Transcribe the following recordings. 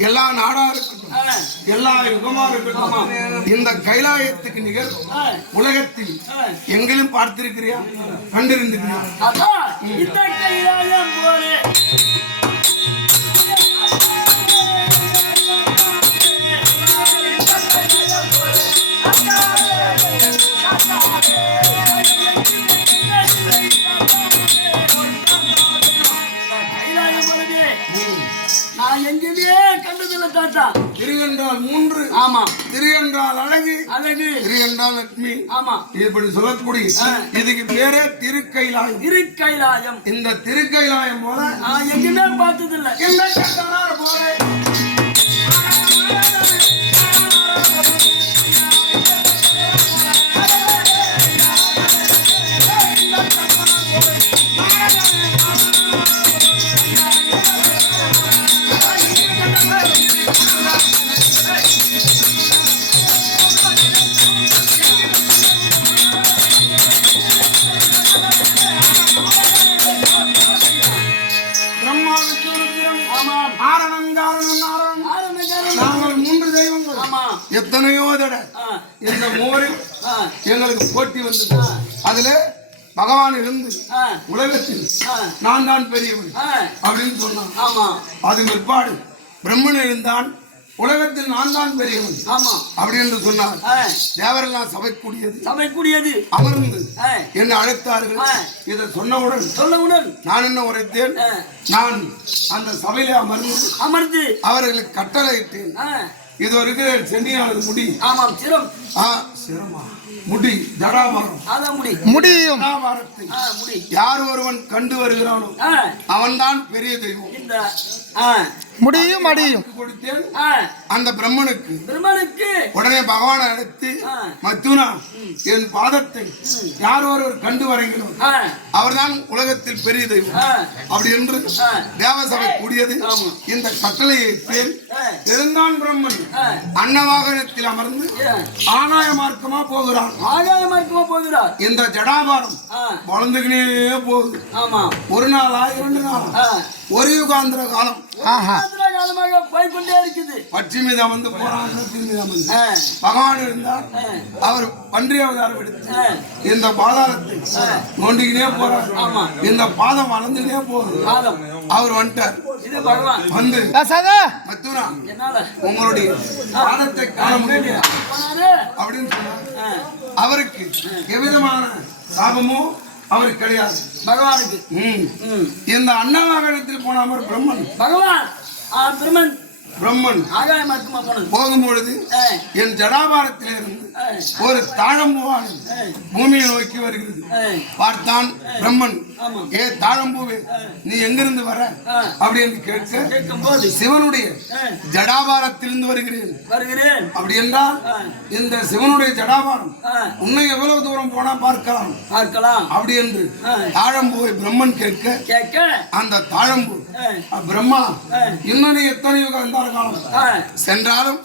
எல்லா நாடா இருக்கட்டும் எல்லா யுகமா இருக்கட்டும் இந்த கைலாயத்துக்கு நிகர் உலகத்தில் எங்களும் எங்கிலும் பார்த்திருக்கிறியா? கண்டிருந்திருக்கிறியா? என்றால் மூன்று. ஆமா. திரு என்றால் அழகு. அழகு. திரு என்றால் லட்சுமி ஆமா. இப்படி சொல்லக்கூடிய. இதுக்கு பேரே திருக்கைலாயம். திரு கைலாயம் இந்த திருக்கைலாயம் போல நான் எங்கேயுமே கட்டணார் போல எங்களுக்கு போட்டி வந்தது அதுல பகவான் இருந்து உலகத்தில் நான் தான் பெரியவன் அப்படின்னு சொன்னான். ஆமா. அது பிற்பாடு பிரம்மன் இருந்தான் உலகத்தில் நான் தான் பெரியவன் ஆமா. அப்படி என்று சொன்னார். தேவரெல்லாம் சபைக்கூடியது சமைக்கூடியது அமர்ந்து என்னை அழைத்தார்கள். இதை சொன்னவுடன் சொல்லவுடன் நான் என்ன உரைத்தேன்? நான் அந்த சபையிலே அமர்ந்து அமர்ந்து அவர்களுக்கு கட்டளையிட்டேன். இது இருக்கிற சென்னியானது முடி. ஆமாம் சிரமா. முடி முடி. முடியும். ஜடாபாரத்தை ஆ, முடி. யார் ஒருவன் கண்டு வருகிறானோ அவன்தான் பெரிய தெய்வம். முடியும் அடியும். கொடுத்தேன். அந்த பிரம்மனுக்கு. பிரம்மனுக்கு. உடனே பகவானை அழைத்து. மத்துனா என் பாதத்தை யார் ஒருவர் கண்டு வருகிறோம் அவர்தான் உலகத்தில் பெரிய தெய்வம். அப்படி என்று. தேவசபை கூடியது. இந்த கட்டளையை ஆ. இருந்தான் பிரம்மன் அன்னவாகனத்தில் அமர்ந்து ஆகாய மார்க்கமா போகிறான். ஆகாயம் இருக்குமா போகிறார். இந்த ஜடாபாரம் வளர்ந்துக்கினே போகுது. ஆமா. ஒரு நாளா இரண்டு நாளா. ஒரு யுகாந்திர காலம். போய்க்கொண்டே இருக்குது. பட்சிமிதா வந்து போறான் பகவான் இருந்தார் அவர் பன்றி அவதாரம் எடுத்து இந்த பாதாளத்தை நோண்டிக்கினே போறார் ஆமா. இந்த பாதம் வளர்ந்துக்கினே போகுது. பாதம். அவர் வந்துட்டார். இது பகவான். வந்து மத்துரா உங்களுடைய பாதத்தை காண முடியல அப்படின்னு சொன்னார். அவருக்கு எவ்விதமான சாபமோ அவருக்கு கிடையாது. பகவானுக்கு. இந்த அன்னவாகனத்தில் போன அவர் பிரம்மன். பகவான் பிரம்மன். பிரம்மன். போகும்பொழுது என் ஜடாபாரத்திலிருந்து ஒரு தாழம்பூவானது பூமியை நோக்கி வருகிறது. பார்த்தான் பிரம்மன். ஏ தாழம்பூவே நீ எங்கிருந்து வர. அப்படின்னு கேட்க கேட்கும்போது சிவனுடைய ஜடாபாரத்திலிருந்து வருகிறேன். வருகிறேன். அப்படி என்றால். இந்த சிவனுடைய ஜடாபாரம் இன்னும் எவ்வளவு தூரம் போனா பார்க்கலாம்? பார்க்கலாம். அப்படி என்று. தாழம்பூவை பிரம்மன் கேட்க கேட்க. அந்த தாழம்பூ பிரம்மா. இன்னும் எத்தனை யுகம் காலம் சென்றாலும்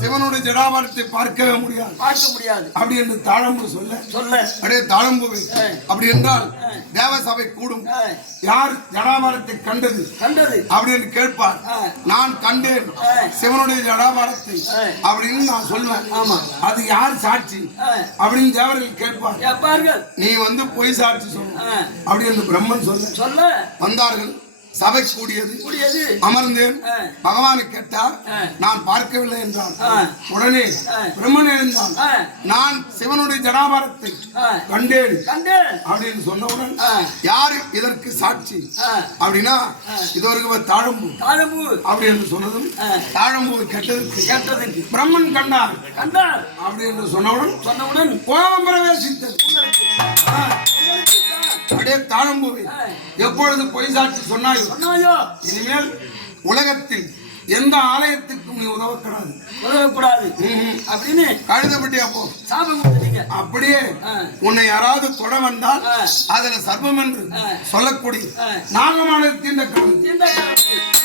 சிவனுடைய ஜடாபாரத்தை பார்க்கவே முடியாது. பார்க்க முடியாது. அப்படி என்று தாழம்பூ சொல்ல சொல்ல. அடே தாழம்பூவை. அப்படி என்றால் தேவசபை கூடும். ஆ, யார் ஜடாபாரத்தை கண்டது? கண்டது. அப்படின்னு கேட்பார். நான் கண்டேன். சிவனுடைய ஜடாபாரத்தை. அப்படின்னு நான் சொல்வேன். ஆமா. அது யார் சாட்சி? அப்படின்னு தேவர்கள் கேட்பார் கேட்பார்கள். நீ வந்து பொய் சாட்சி சொல்லு அப்படி என்று பிரம்மன் சொல்ல சொல்ல. வந்தார்கள். சபை கூடியது. கூடியது. அமர்ந்தேன். பகவானை கேட்டார். நான் பார்க்கவில்லை என்றான். உடனே. பிரம்மன் எழுந்தான் நான் சிவனுடைய ஜடாபாரத்தை கண்டேன். அப்படின்னு சொன்னவுடன். யாரு இதற்கு சாட்சி? அப்படின்னா இது ஒரு தாழம்பூ தாழம்பூ. அப்படி என்று சொன்னதும். தாழம்பூ கெட்டதுக்கு கேட்டதுக்கு பிரம்மன் கண்டார். கண்டார். அப்படி என்று சொன்னவுடன் சொன்னவுடன் கோபம் பிரவேசித்தது. அப்படியே தாழம்பூவை ஆ. எப்பொழுது பொய் சாட்சி சொன்னாயோ சொன்னாயோ இனிமேல் உலகத்தில் எந்த ஆலயத்துக்கும் நீ உதவக்கூடாது உதவக்கூடாது. அப்படின்னு கழுதப்பட்டியா போ சாபம் அப்படியே. உன்னை யாராவது தொட வந்தால். அதுல சர்வம் என்று. சொல்லக்கூடிய ஆ. நாகமானது தீண்ட.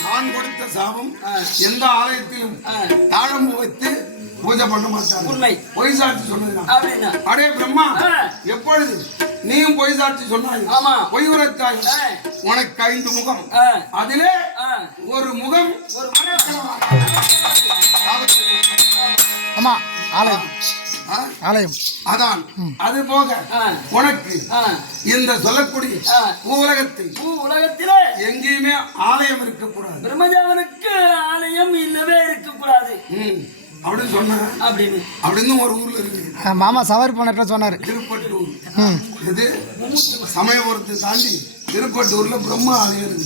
நான் கொடுத்த சாபம். எந்த ஆலயத்திலும். தாழம்பு வைத்து பூஜை பண்ண மாட்டாங்க. உண்மை. பொய் சாட்சி சொன்னதுனா அப்படின்னா. அடே பிரம்மா ஆ. எப்பொழுது நீயும் பொய் சாட்சி சொன்னாய்? ஆமா. பொய் உரைத்தாய். உனக்கு ஐந்து முகம். அதிலே. ஒரு முகம் ஒரு ஆமா ஆலயம். அதான். அது போக. உனக்கு இந்த சொல்லக்கூடிய ஆ. உலகத்தில் பூ உலகத்திலே எங்கேயுமே ஆலயம் இருக்கக்கூடாது. பிரம்மதேவனுக்கு ஆலயம் இல்லவே இருக்கக்கூடாது. அப்படின்னு சொன்ன அப்படின்னு. அப்படின்னு ஒரு ஊர்ல இருக்கு. மாமா சவாரி போன சொன்னாரு. திருப்பட்டூர். இது சமயபுரத்தை தாண்டி திருப்பட்டூர்ல பிரம்ம ஆலயம்.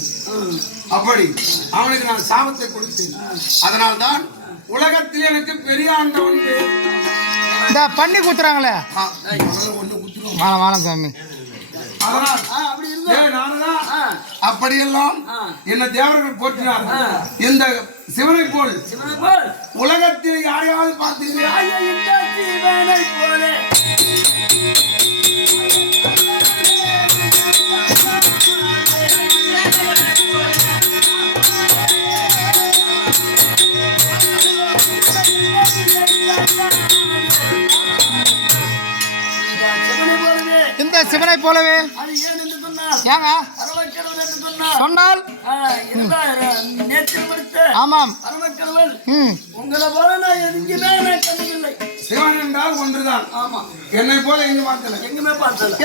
அப்படி அவனுக்கு நான் சாபத்தை கொடுத்தேன். அதனால்தான் உலகத்தில் எனக்கு பெரிய ஆண்டவன் பேர். இந்த பண்ணி குத்துறாங்களே. குத்துருவோம். வாழ வாழ சாமி. அப்படியெல்லாம் ஆ. என்ன தேவர்கள் போற்றினார். இந்த சிவனை போல் சிவனை போல் உலகத்தில் யாரையாவது பார்த்தீங்களா சிவனை போலே இந்த சிவனை போலவே. இந்த சிவனை போலவே அது ஏன் என்று சொன்னார்? ஏங்க? சொன்னால் ஆமாம். உங்களை போல நான் எங்கேயுமே நான் கண்டதில்லை சிவன் என்றால் ஒன்றுதான். ஆமா. என்னை போல எங்க பார்த்தல எங்குமே பார்த்தல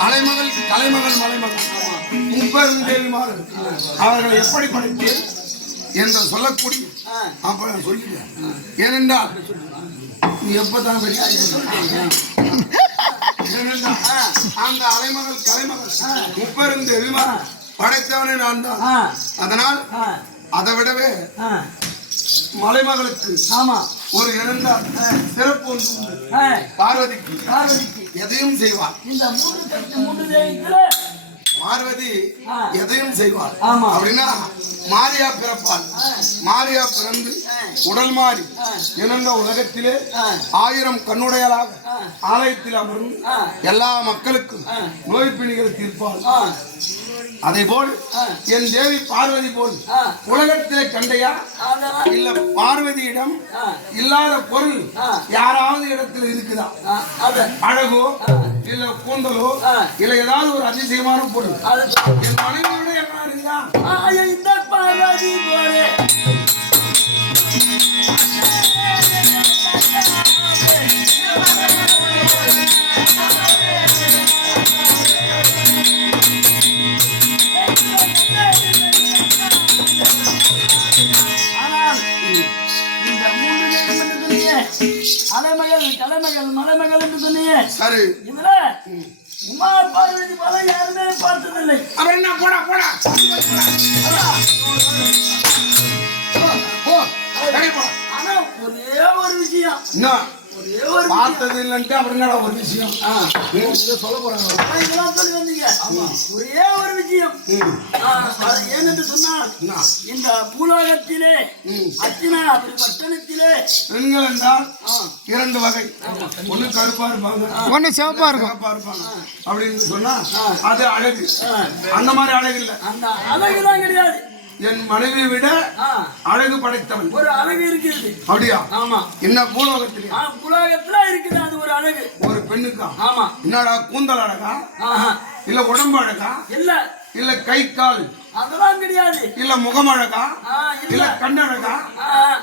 அலைமகள் கலைமகள் மலைமகள் முப்பெரும் தேவிமார்கள் அவர்களை எப்படி படைத்து என்று சொல்லக்கூடிய. அப்ப நான் சொல்லிட்டேன். ஏனென்றால் நீ எப்பதான் பெரிய அந்த அலைமகள் கலைமகள் முப்பெரும் தேவிமார் படைத்தவனே நான் தான். அதனால் அதை விடவே மலைமகளுக்கு ஆமா. ஒரு இரண்டாம் சிறப்பு ஒன்று உண்டு. பார்வதிக்கு. பார்வதிக்கு. எதையும் செய்வார். இந்த மூன்று கட்டு தெய்வத்துல பார்வதி. எதையும் செய்வார். ஆமா. அப்படின்னா மாரியா பிறப்பாள். மாரியா பிறந்து உடல் மாறி. ஆ. இழந்த உலகத்திலே ஆயிரம் கண்ணுடையலாக ஆலயத்தில் அமரும் எல்லா மக்களுக்கும் நோய் பிணிகள் தீர்ப்பாள் அதே போல் என் தேவி பார்வதி போல் உலகத்திலே கண்டையா இல்ல பார்வதியிடம் இல்லாத பொருள் யாராவது இடத்துல இருக்குதா? அழகோ இல்ல கூந்தலோ? இல்ல ஏதாவது ஒரு அதிசயமான பொருள்? என் மனைவியோட என்ன இருக்குதா பார்வதி போலே. சரி. இதுல உமா பார்வதி போல யாருமே பார்த்ததில்லை. அப்புறம் என்ன? போடா போடா. ஆனா ஒரே ஒரு விஷயம். என்ன? ஒரே ஒரு. பார்த்தது இல்லைன்ட்டு அப்புறம் என்னடா ஒரு விஷயம்? சொல்ல போறாங்க. இதெல்லாம் சொல்லி வந்தீங்க. ஒரே ஒரு விஷயம். அது ஏனென்று சொன்னால்? இந்த பூலோகத்திலே. அர்ச்சனா அப்படி பட்டணத்திலே பெண்கள் என்றால் இரண்டு வகை. ஒண்ணு கருப்பா இருப்பாங்க. ஒன்று சிவப்பா இருக்கும். இருப்பாங்க. அப்படின்னு சொன்னா அது அழகு. அந்த மாதிரி அழகு இல்ல. அந்த அழகுதான் கிடையாது. என் மனைவியை விட அழகு படைத்தவன். ஒரு அழகு இருக்கிறது. அப்படியா? ஆமா. என்ன பூலோகத்திலே? ஆ, பூலோகத்துல இருக்குது அது ஒரு அழகு. ஒரு பெண்ணுக்கா? ஆமா. என்னடா கூந்தல் அழகா? இல்ல உடம்பு அழகா? இல்ல. இல்ல கை கால்? அதெல்லாம் கிடையாது. இல்ல முகம் அழகா? ஆ, இல்ல. கண் அழகா?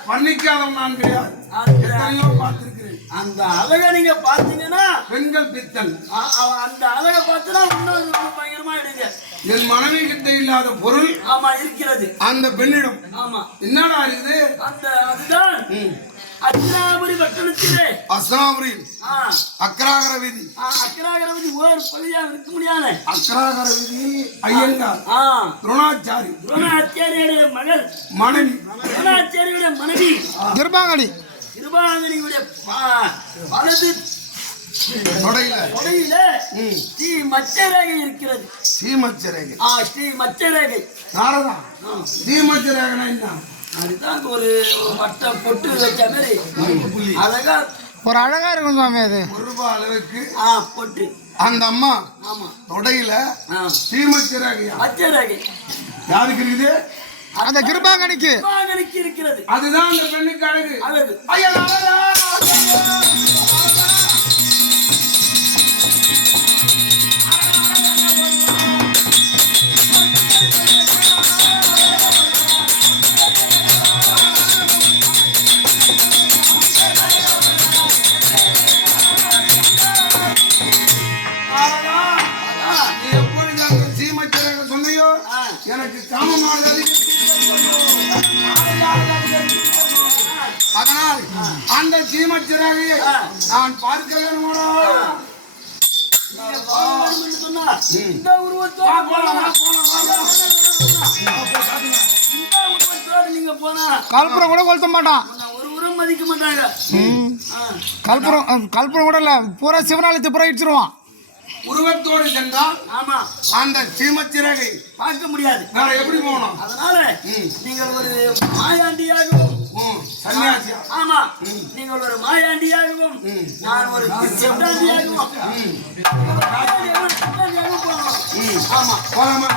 பண்ணிக்காதவன் நான் கிடையாது. அந்த எத்தனையோ பார்த்திருக்கிறேன். அந்த அழகை நீங்க பாத்தீங்கன்னா பெண்கள் அவ- அந்த அழகை பார்த்துனா இன்னும் பயங்கரமா எடுங்க. என் மனைவி கிட்ட இல்லாத பொருள் ஆமா இருக்கிறது. அந்த பெண்ணிடம். ஆமா. என்னடா இருக்குது? அந்த அதுதான். அர்ச்சனாபுரி பட்டணத்திலே. அஸ்ராபுரி. அக்ராகர வீதி. ஆ, அக்கராகரவதி ஒரு பகுதியாக இருக்க முடியாது. அக்ராகர வீதி ஐயங்கார். துரோணாச்சாரி. துரோணாச்சாரியுடைய மகள். மனைவி. துரோணாச்சாரியுடைய மனைவி. கிருபாங்கடி கிருபாங்கனியுடைய வலது தொடையில. ஸ்ரீ மச்சரேகை இருக்கிறது. சீமச்சரேகை ஆ ஸ்ரீ மச்சரேகை நாரதா சீமச்சரேகனா என்ன? அதுதான் ஒரு வட்ட பொட்டு வச்ச மாதிரி. புள்ளி. அழகா ஒரு அழகா இருக்கும் சுவாமி அது. ஒரு ரூபாய் அளவுக்கு ஆ பொட்டு. அந்த அம்மா ஆமா. தொடையில ஆ. சீமச்சிறாகியா அச்சராகி யாருக்கு இருக்குது? அந்த கிருபாங்கனிக்கு மகனுக்கு இருக்கிறது. அதுதான் அந்த பெண்ணுக்கு அழகு. அழகு. ஐயா. அந்த சீமச்சிறகையை. நான் பார்க்க வேணுமோ நீங்க போகணும்னு சொன்னா இந்த உருவத்தோட நீங்க போனா. கல்புரம் கூட கொளுத்த மாட்டான். ஒரு உரம் மதிக்க மாட்டாங்க. கல்புரம் கல்புரம் கூட இல்ல. பூரா சிவனாலயத்தை பூரா இடிச்சிருவான். உருவத்தோடு சென்றால் ஆமா. அந்த சீமச்சிறகை பார்க்க முடியாது. வேற எப்படி போகணும்? அதனால. நீங்கள் ஒரு மாயாண்டியாகவும் ஆமா. நீங்கள் ஒரு மாயாண்டியாகவும். நான் ஒரு. ஆமா. போலாமா?